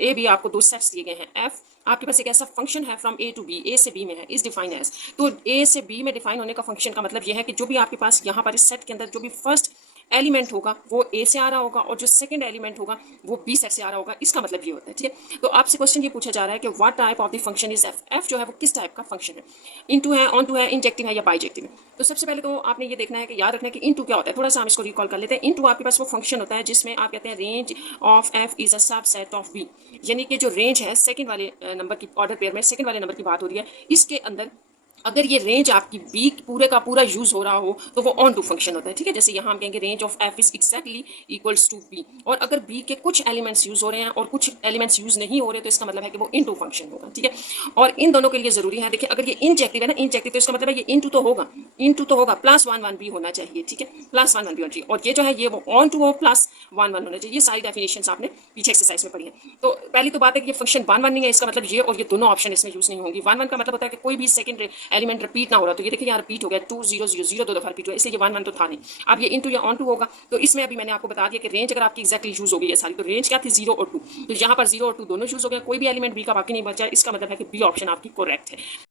A B आपको दो sets दिए गए हैं, एफ आपके पास एक ऐसा फंक्शन है फ्रॉम ए टू बी, ए से बी में है, इज डिफाइन एज। तो ए से बी में डिफाइन होने का फंक्शन का मतलब यह है कि जो भी आपके पास यहाँ पर इस सेट के अंदर जो भी फर्स्ट एलिमेंट होगा वो ए से आ रहा होगा और जो सेकंड एलिमेंट होगा वो बी सेट से आ रहा होगा। इसका मतलब ये होता है, ठीक है। तो आपसे क्वेश्चन ये पूछा जा रहा है कि what type of the function is F, F जो है वो किस टाइप का फंक्शन है, इनटू है, ऑन टू है, इंजेक्टिव है या बाइजेक्टिव है। तो सबसे पहले तो आपने ये देखना है कि याद रखना है कि इनटू क्या होता है। थोड़ा सा हम इसको रिकॉल कर लेते हैं। इनटू आपके पास वो फंक्शन होता है जिसमें आप कहते हैं range of F is a subset of B, यानी कि जो रेंज है सेकंड वाले नंबर की ऑर्डर पेयर में सेकंड वाले नंबर की बात हो रही है, इसके अंदर अगर ये रेंज आपकी बी पूरे का पूरा यूज हो रहा हो तो वो ऑन टू फंक्शन होता है, ठीक है। जैसे यहाँ हम कहेंगे range of F is exactly equals to B, और अगर बी के कुछ एलिमेंट्स यूज हो रहे हैं और कुछ एलिमेंट्स यूज नहीं हो रहे तो इसका मतलब है कि वो इनटू फंक्शन होगा, ठीक है। और इन दोनों के लिए जरूरी है, देखिए अगर ये इंजेक्टिव है ना, इंजेक्टिव तो इसका मतलब है ये इनटू तो होगा, इनटू तो होगा, प्लस वन वन भी होना चाहिए, ठीक है, प्लस वन वन भी होना चाहिए। और ये जो है ये वो ऑन टू हो प्लस वन वन होना चाहिए। ये सारी डेफिनेशन आपने पीछे एक्सरसाइज में पढ़ी है। तो पहली तो बात है कि ये फंक्शन वन वन नहीं है, इसका मतलब ये और ये दोनों ऑप्शन इसमें यूज नहीं होंगी। वन वन का मतलब होता है कि कोई भी सेकंड एलिमेंट रिपीट ना हो रहा, तो ये देखिए यहाँ रिपीट हो गया 2 0 0 0 दो दफा रिपीट हुआ, इसलिए ये वन वन तो था नहीं। अब ये इनटू या ऑन टू होगा, तो इसमें अभी मैंने आपको बता दिया कि रेंज अगर आपकी एक्जैक्टली यूज हो गई है सारी, तो रेंज क्या थी 0 और 2, तो यहाँ पर 0 और 2 दोनों यूज हो गया, कोई भी एलिमेंट बी का बाकी नहीं बचा, इसका मतलब है कि बी ऑप्शन आपकी करेक्ट है।